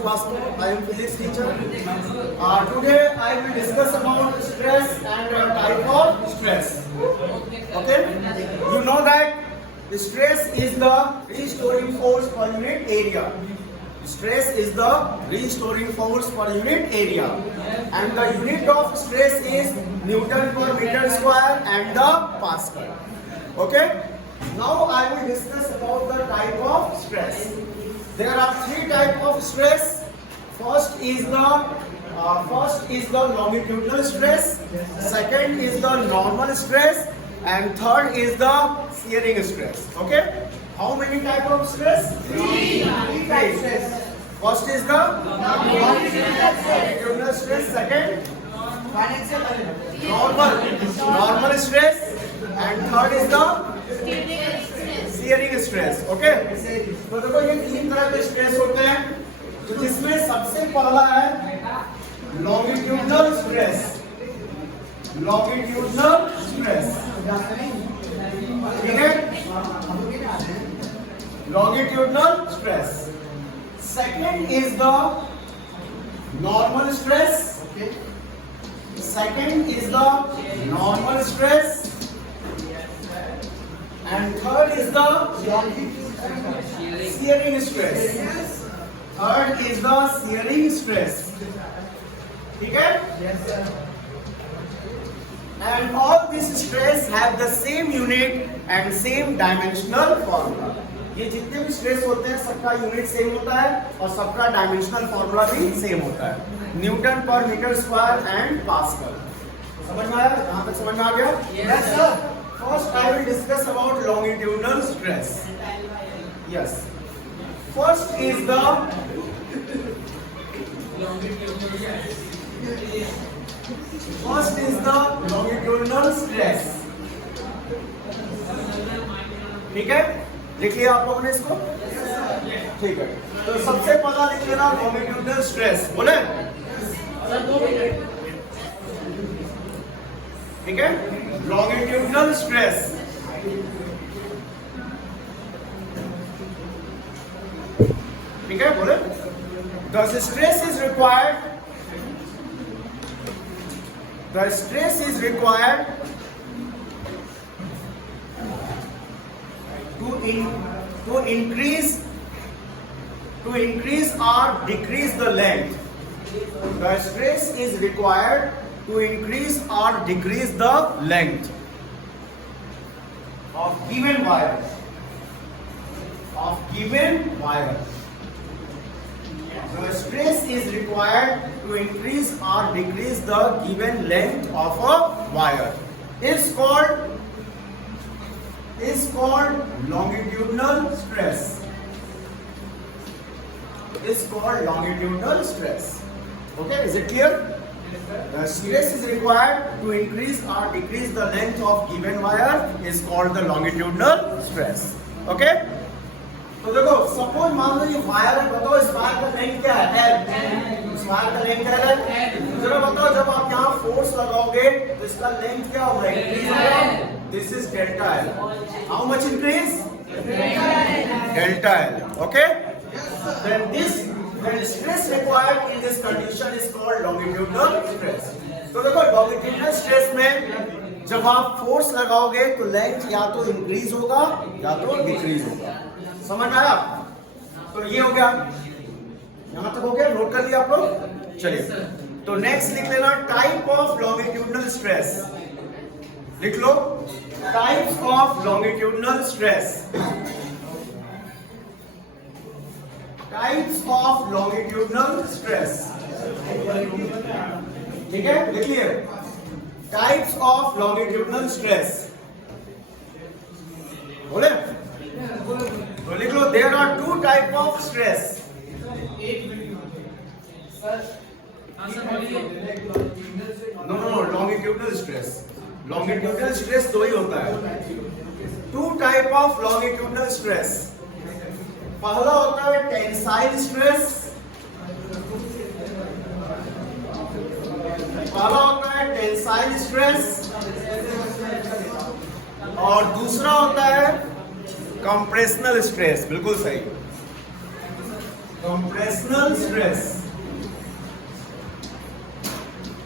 Srivastava. I am physics teacher. Today I will discuss about stress and type of stress. Okay? You know that the stress is the restoring force per unit area. Stress is the restoring force per unit area. And the unit of stress is Newton per meter square and the Pascal. Okay? Now I will discuss about the type of stress. There are three types of stress. First is the longitudinal stress. Second is the normal stress, and third is the shearing stress. Okay? How many types of stress? Three types. First is the longitudinal stress. Second, normal stress, and third is the shearing stress. Okay? तो देखो ये तीन तरह के स्ट्रेस होते हैं, तो जिसमें सबसे पहला है लॉन्गिट्यूडनल स्ट्रेस. लॉन्गिट्यूडनल स्ट्रेस, ठीक है? Longitudinal stress. Second is the normal stress. Second is the normal stress, and third is the shearing stress. Third is the shearing stress. ठीक है? Yes, sir. And all these stress have the same unit and same dimensional formula. ये जितने भी स्ट्रेस होते हैं सबका unit same होता है और सबका डायमेंशनल फॉर्मूला भी सेम होता है. न्यूटन पर मीटर स्क्वायर एंड पास्कल. समझ में आया? यहाँ तक समझ में आ गया? Yes, sir. First, I will discuss about longitudinal stress. Yes. First is the longitudinal stress. ठीक है? लिख लिया आप लोगों ने इसको? ठीक है. तो सबसे पहला लिख लेना longitudinal stress. बोले? ठीक है? Longitudinal stress. ठीक है? बोले? The stress is required. The stress is required to increase or decrease the length. The stress is required to increase or decrease the length of given wire. The stress is required to increase or decrease the given length of a wire. Is called longitudinal stress. Is called longitudinal stress. Okay, is it clear? The stress is required to increase or decrease the length of given wire is called the longitudinal stress. Okay? तो देखो, सपोज मान लो ये वायर है, बताओ इस वायर का लेंथ क्या है? L. इस वायर का लेंथ क्या है? जरा बताओ, जब आप यहाँ फोर्स लगाओगे तो इसका लेंथ क्या होगा? इंक्रीज होगा. This is delta L. How much increase? Delta L. Okay? Then the stress required in this condition is called longitudinal stress. तो देखो, longitudinal stress में जब आप फोर्स लगाओगे तो लेंथ या तो इंक्रीज होगा या तो डिक्रीज होगा. समझ में आया? तो ये हो गया, यहां तक हो गया. नोट कर लिया आप लोग? चलिए, तो नेक्स्ट लिख लेना टाइप ऑफ लॉन्गिट्यूडनल स्ट्रेस. लिख लो types of longitudinal stress. Types of longitudinal stress. ठीक है, लिखिए टाइप्स ऑफ लॉन्गिट्यूडनल स्ट्रेस. बोले? तो लिख लो there are two type of stress. No, longitudinal stress. Longitudinal stress दो ही होता है. Two type of longitudinal stress. पहला होता है टेंसाइल स्ट्रेस. और दूसरा होता है कंप्रेशनल स्ट्रेस. बिल्कुल सही. कंप्रेशनल स्ट्रेस,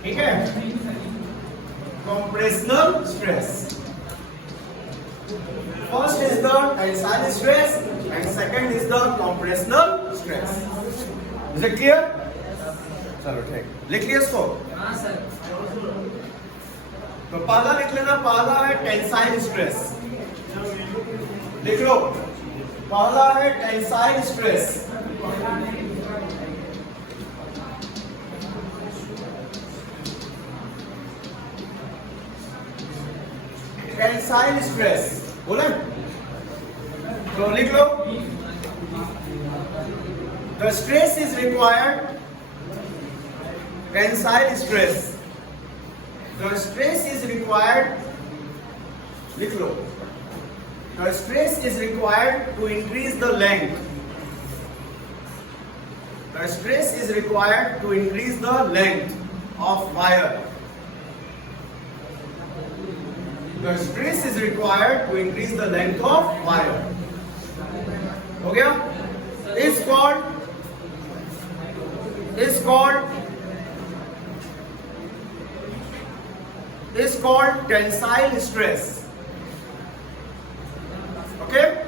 ठीक है, compressional stress. First is the tensile stress and second is the compressional stress. Is it clear? चलो ठीक, लिख लिया इसको. हाँ सर. तो पहला लिख लेना, पहला है टेंसाइल स्ट्रेस. लिख लो, पहला है टेंसाइल स्ट्रेस. टेंसाइल स्ट्रेस बोले तो लिख लो. The stress is required, tensile stress, the stress is required, लिख लो, the stress is required to increase the length, the stress is required to increase the length of wire, the stress is required to increase the length of wire. हो गया? is called tensile stress. Okay,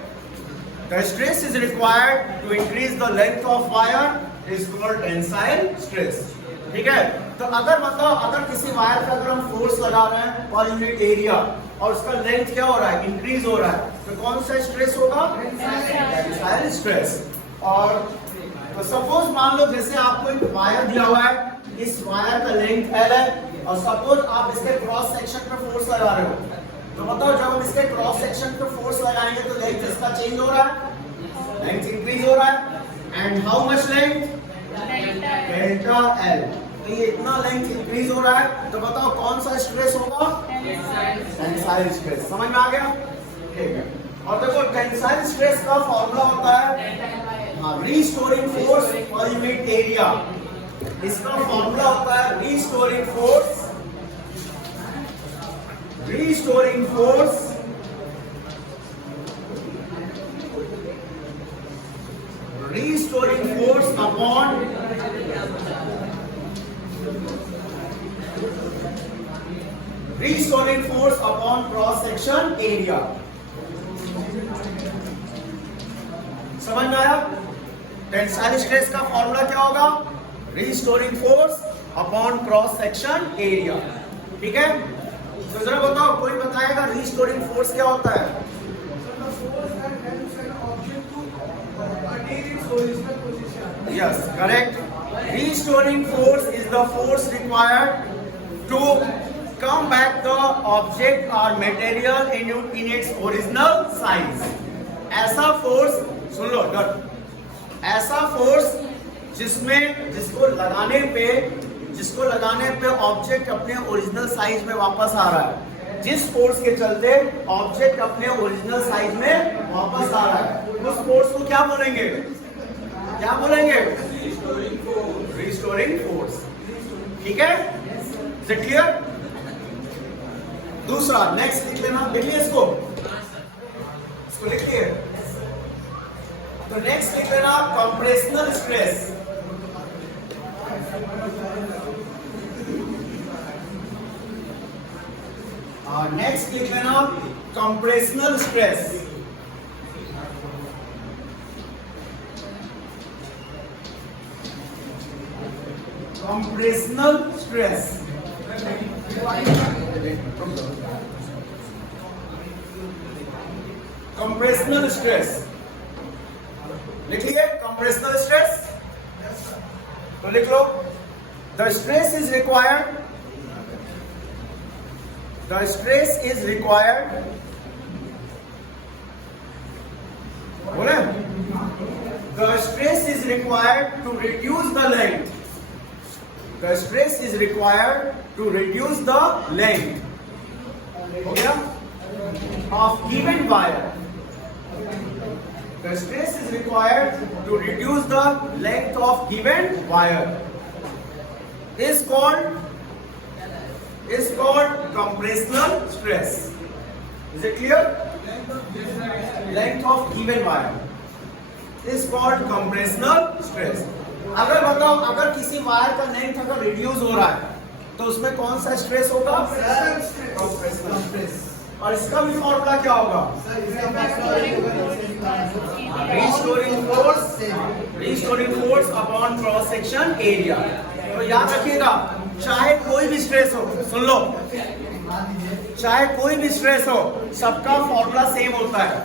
the stress is required to increase the length of wire is called tensile stress. ठीक है? तो अगर मतलब अगर किसी वायर पे अगर हम फोर्स लगा रहे हैं पर यूनिट एरिया और उसका लेंथ क्या हो रहा है, इंक्रीज हो रहा है, तो कौन सा स्ट्रेस होगा? Tensile stress. और तो सपोज मान लो जैसे आपको एक वायर दिया हुआ है, इस वायर का लेंथ L है और सपोज आप इसके क्रॉस सेक्शन पे फोर्स लगा रहे हो, तो बताओ जब हम इसके क्रॉस सेक्शन पे फोर्स लगाएंगे तो लेंथ इसका चेंज हो रहा है, लेंथ इंक्रीज हो रहा है. And how much length? Delta L. तो ये इतना लेंथ इंक्रीज हो रहा है, तो बताओ कौन सा स्ट्रेस होगा? Tensile stress. समझ में आ गया? ठीक है. और देखो टेंसाइल स्ट्रेस का फॉर्मूला होता है restoring force per unit area. इसका फॉर्मूला होता है restoring force upon cross section area. समझ में आया? टेंसाइल स्ट्रेस का फॉर्मूला क्या होगा? Restoring force upon cross section area. ठीक है? तो जरा बताओ, कोई बताएगा रीस्टोरिंग फोर्स क्या होता है? Yes, correct. Restoring force is the force required to come back the object or material in its original size. ऐसा फोर्स, सुन लो डर, ऐसा फोर्स जिसको लगाने पे ऑब्जेक्ट अपने ओरिजिनल साइज में वापस आ रहा है. जिस फोर्स के चलते ऑब्जेक्ट अपने ओरिजिनल साइज में वापस आ रहा है, उस फोर्स को क्या बोलेंगे? Restoring force. ठीक है? Is it clear? दूसरा नेक्स्ट लिख लेना, लिख लिया इसको लिख लिया. तो नेक्स्ट लिख लेना कंप्रेशनल स्ट्रेस. नेक्स्ट लिख लेना compressional stress. Compressional stress. Compressional stress लिख लिए. कंप्रेशनल स्ट्रेस तो लिख लो, the stress is required, the stress is required, बोले, the stress is required to reduce the length, the stress is required to reduce the length, हो गया, of given wire. The stress is required to reduce the length of given wire is called compressional stress. Is it clear? Length of given wire. Is called compressional stress. अगर बताओ, अगर किसी वायर का लेंथ अगर रिड्यूस हो रहा है तो उसमें कौन सा स्ट्रेस होगा? Compressional stress. और इसका भी फॉर्मूला क्या होगा? Restoring force upon cross section area. तो याद रखिएगा, चाहे कोई भी स्ट्रेस हो, सुन लो, चाहे कोई भी स्ट्रेस हो, सबका फॉर्मूला सेम होता है,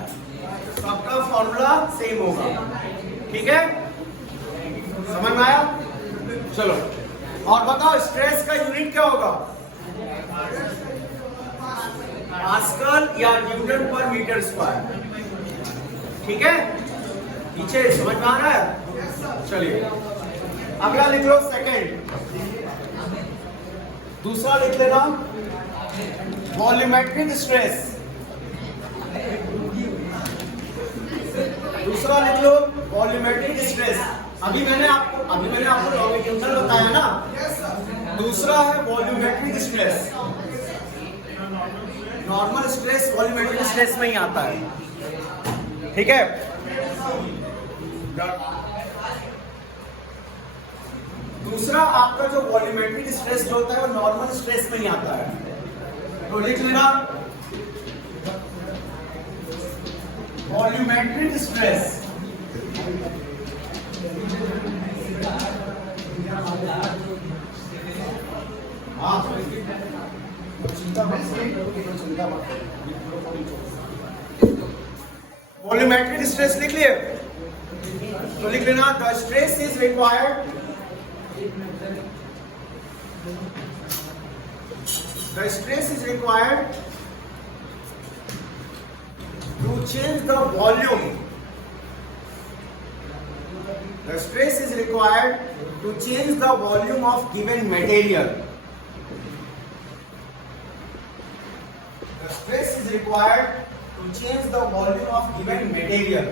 सबका फॉर्मूला सेम होगा। ठीक है, समझ में आया? चलो, और बताओ स्ट्रेस का यूनिट क्या होगा? पास्कल या न्यूटन पर मीटर स्क्वायर। ठीक है, पीछे समझ में आ रहा है? चलिए अगला लिख लो, सेकेंड। दूसरा लिख लेना, वॉल्यूमेट्रिक स्ट्रेस। दूसरा लिख लो, वॉल्यूमेट्रिक स्ट्रेस। अभी मैंने आपको लॉन्गिट्यूडनल बताया ना, दूसरा है volumetric stress. Normal stress volumetric stress में ही आता है। ठीक है, दूसरा आपका जो वॉल्यूमेट्रिक स्ट्रेस जो होता है वो नॉर्मल स्ट्रेस में ही आता है। तो लिख लेना, वॉल्यूमेट्रिक स्ट्रेस वॉल्यूमेट्रिक स्ट्रेस लिख लिए? तो लिख लेना, the stress is required to change the volume. The stress is required to change the volume of given material. The stress is required to change the volume of given material.